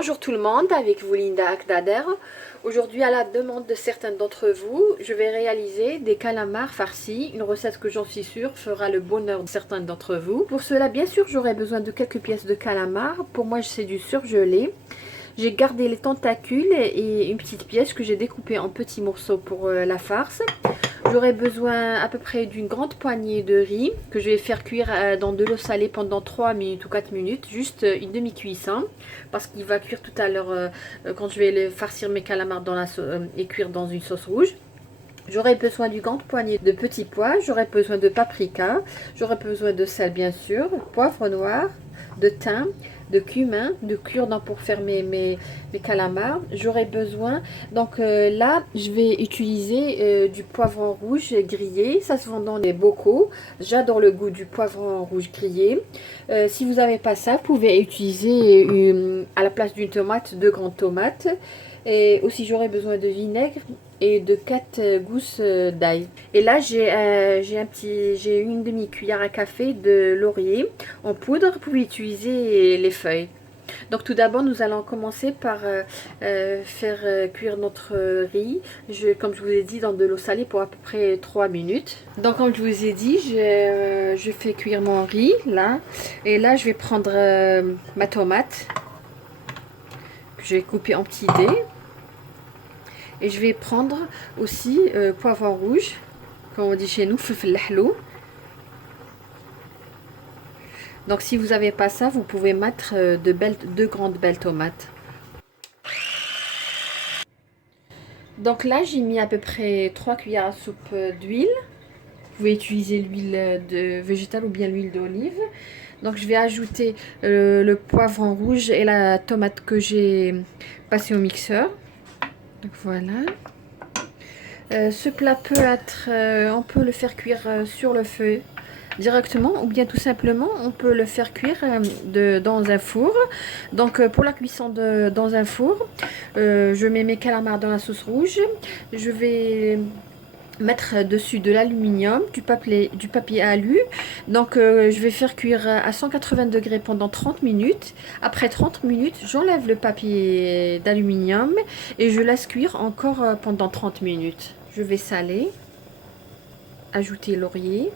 Bonjour tout le monde, avec vous Linda Akdader. Aujourd'hui, à la demande de certains d'entre vous, je vais réaliser des calamars farcis, une recette que j'en suis sûre fera le bonheur de certains d'entre vous. Pour cela, bien sûr, j'aurai besoin de quelques pièces de calamar. Pour moi, c'est du surgelé. J'ai gardé les tentacules et une petite pièce que j'ai découpée en petits morceaux pour la farce. J'aurai besoin à peu près d'une grande poignée de riz que je vais faire cuire dans de l'eau salée pendant 3 minutes ou 4 minutes, juste une demi-cuisson, parce qu'il va cuire tout à l'heure quand je vais farcir mes calamars dans et cuire dans une sauce rouge. J'aurai besoin d'une grande poignée de petits pois, j'aurai besoin de paprika, j'aurai besoin de sel bien sûr, poivre noir, de thym, de cumin, de cure-dent pour faire mes calamars. J'aurai besoin, donc là je vais utiliser du poivron rouge grillé, ça se vend dans les bocaux. J'adore le goût du poivron rouge grillé. Si vous n'avez pas ça, vous pouvez utiliser à la place d'une tomate, 2 grandes tomates. Et aussi j'aurai besoin de vinaigre et de 4 gousses d'ail. Et là j'ai une demi-cuillère à café de laurier en poudre. Vous pouvez utiliser les feuilles. Donc tout d'abord nous allons commencer par faire cuire notre riz, comme je vous ai dit, dans de l'eau salée pour à peu près 3 minutes. Donc comme je vous ai dit, je fais cuire mon riz là. Et là je vais prendre ma tomate que j'ai coupée en petits dés. Et je vais prendre aussi poivron rouge, comme on dit chez nous, fefel hello. Donc si vous n'avez pas ça, vous pouvez mettre de grandes belles tomates. Donc là, j'ai mis à peu près 3 cuillères à soupe d'huile. Vous pouvez utiliser l'huile de végétale ou bien l'huile d'olive. Donc je vais ajouter le poivron rouge et la tomate que j'ai passé au mixeur. Donc voilà. Ce plat peut être, on peut le faire cuire sur le feu directement, ou bien tout simplement on peut le faire cuire dans un four. Donc pour la cuisson dans un four, je mets mes calamars dans la sauce rouge. Je vais mettre dessus de l'aluminium, du papier alu. Donc je vais faire cuire à 180 degrés pendant 30 minutes. Après 30 minutes, j'enlève le papier d'aluminium et je laisse cuire encore pendant 30 minutes. Je vais saler, ajouter laurier,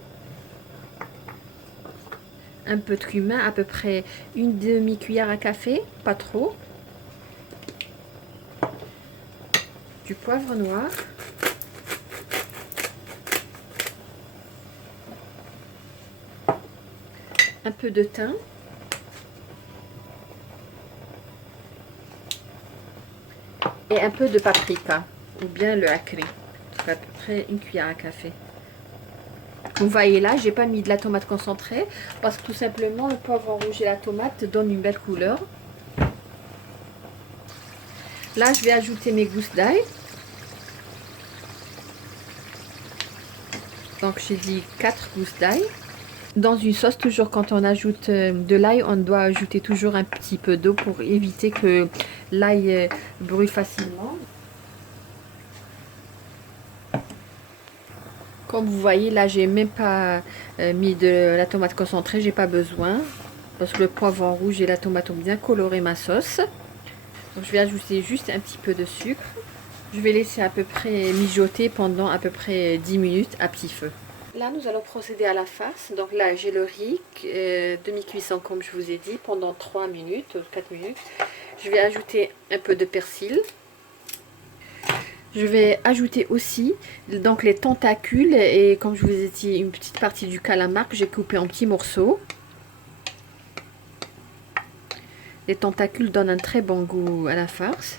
un peu de cumin, à peu près une demi-cuillère à café, pas trop, du poivre noir, un peu de thym, et un peu de paprika, ou bien le hacré, à peu près une cuillère à café. Vous voyez là, j'ai pas mis de la tomate concentrée, parce que tout simplement le poivron rouge et la tomate donnent une belle couleur. Là, je vais ajouter mes gousses d'ail. Donc j'ai dit 4 gousses d'ail. Dans une sauce, toujours quand on ajoute de l'ail, on doit ajouter toujours un petit peu d'eau pour éviter que l'ail brûle facilement. Comme vous voyez, là, j'ai même pas mis de la tomate concentrée, j'ai pas besoin. Parce que le poivron rouge et la tomate ont bien coloré ma sauce. Donc je vais ajouter juste un petit peu de sucre. Je vais laisser à peu près mijoter pendant à peu près 10 minutes à petit feu. Là, nous allons procéder à la farce. Donc là, j'ai le riz, demi-cuisson comme je vous ai dit, pendant 3 minutes, 4 minutes. Je vais ajouter un peu de persil. Je vais ajouter aussi donc les tentacules et comme je vous ai dit, une petite partie du calamar que j'ai coupé en petits morceaux. Les tentacules donnent un très bon goût à la farce.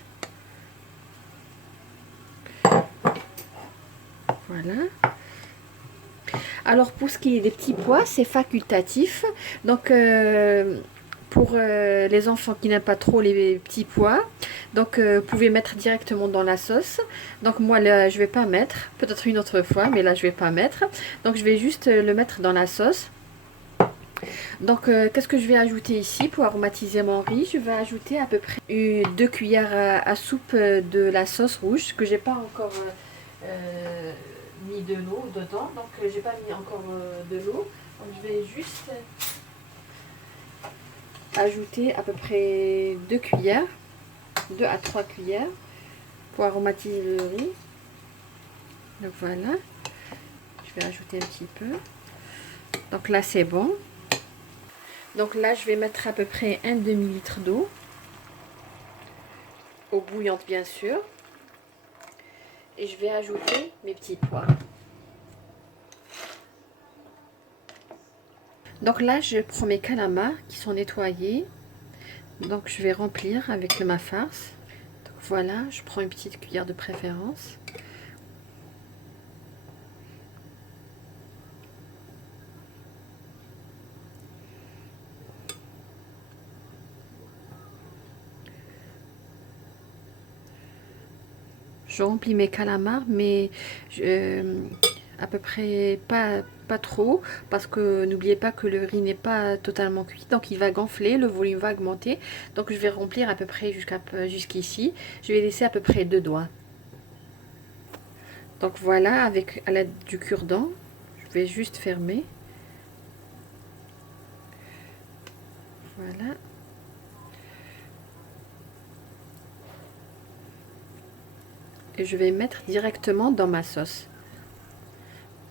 Voilà. Alors pour ce qui est des petits pois, c'est facultatif. Donc pour les enfants qui n'aiment pas trop les petits pois, donc vous pouvez mettre directement dans la sauce. Donc moi là je vais pas mettre, peut-être une autre fois, mais là je vais pas mettre. Donc je vais juste le mettre dans la sauce. Donc qu'est-ce que je vais ajouter ici pour aromatiser mon riz? Je vais ajouter à peu près 2 cuillères à soupe de la sauce rouge que j'ai pas encore mis de l'eau dedans, donc j'ai pas mis encore de l'eau. Donc je vais juste ajouter à peu près 2 cuillères. 2 à 3 cuillères pour aromatiser le riz. Donc voilà, je vais ajouter un petit peu. Donc là c'est bon. Donc là je vais mettre à peu près un demi-litre d'eau, eau bouillante bien sûr, et je vais ajouter mes petits pois. Donc là je prends mes calamars qui sont nettoyés, donc je vais remplir avec ma farce. Donc voilà, je prends une petite cuillère de préférence. Je remplis mes calamars, mais à peu près pas trop, parce que n'oubliez pas que le riz n'est pas totalement cuit, donc il va gonfler, le volume va augmenter. Donc je vais remplir à peu près jusqu'ici. Je vais laisser à peu près 2 doigts. Donc voilà, avec à l'aide du cure-dent, je vais juste fermer. Voilà. Et je vais mettre directement dans ma sauce.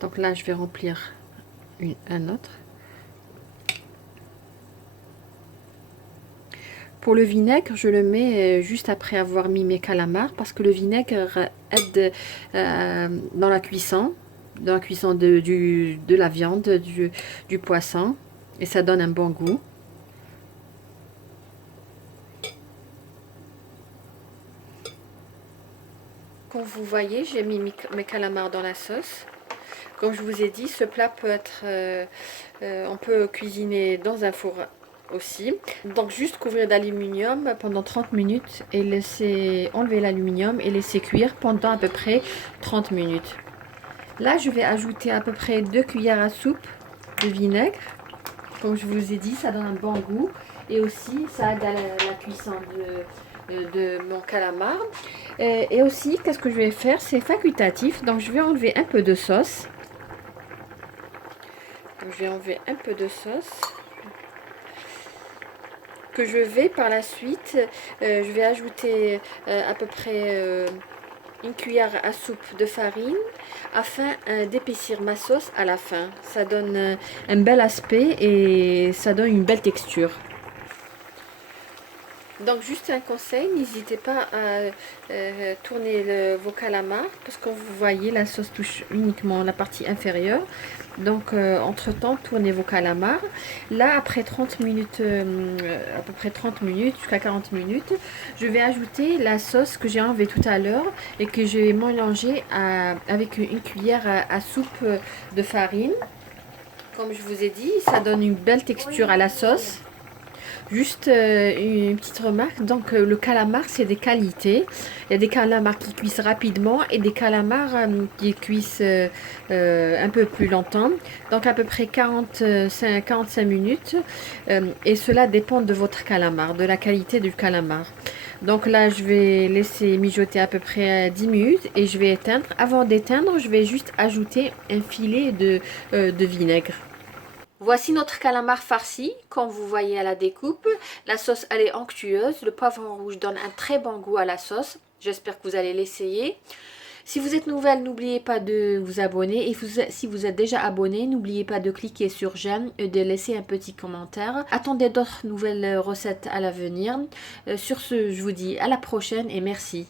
Donc là, je vais remplir un autre. Pour le vinaigre, je le mets juste après avoir mis mes calamars, parce que le vinaigre aide dans la cuisson de la viande, du poisson, et ça donne un bon goût. Comme vous voyez, j'ai mis mes calamars dans la sauce. Comme je vous ai dit, ce plat peut être, on peut cuisiner dans un four aussi. Donc juste couvrir d'aluminium pendant 30 minutes et laisser enlever l'aluminium et laisser cuire pendant à peu près 30 minutes. Là, je vais ajouter à peu près 2 cuillères à soupe de vinaigre. Comme je vous ai dit, ça donne un bon goût et aussi ça aide à la cuisson de mon calamar. Et aussi, qu'est-ce que je vais faire? C'est facultatif, donc je vais enlever un peu de sauce. Donc, je vais enlever un peu de sauce que je vais par la suite, je vais ajouter à peu près une cuillère à soupe de farine afin d'épaissir ma sauce à la fin. Ça donne un bel aspect et ça donne une belle texture. Donc juste un conseil, n'hésitez pas à tourner vos calamars, parce que vous voyez la sauce touche uniquement la partie inférieure. Donc entre temps, tournez vos calamars. Là, après 30 minutes, à peu près 30 minutes jusqu'à 40 minutes, je vais ajouter la sauce que j'ai enlevée tout à l'heure et que je vais mélanger avec une cuillère à soupe de farine. Comme je vous ai dit, ça donne une belle texture à la sauce. Juste une petite remarque, donc le calamar c'est des qualités. Il y a des calamars qui cuisent rapidement et des calamars qui cuisent un peu plus longtemps. Donc à peu près 45 minutes et cela dépend de votre calamar, de la qualité du calamar. Donc là je vais laisser mijoter à peu près 10 minutes et je vais éteindre. Avant d'éteindre, je vais juste ajouter un filet de vinaigre. Voici notre calamar farci, comme vous voyez à la découpe. La sauce elle est onctueuse, le poivron rouge donne un très bon goût à la sauce. J'espère que vous allez l'essayer. Si vous êtes nouvelle, n'oubliez pas de vous abonner. Et si vous êtes déjà abonné, n'oubliez pas de cliquer sur j'aime et de laisser un petit commentaire. Attendez d'autres nouvelles recettes à l'avenir. Sur ce, je vous dis à la prochaine et merci.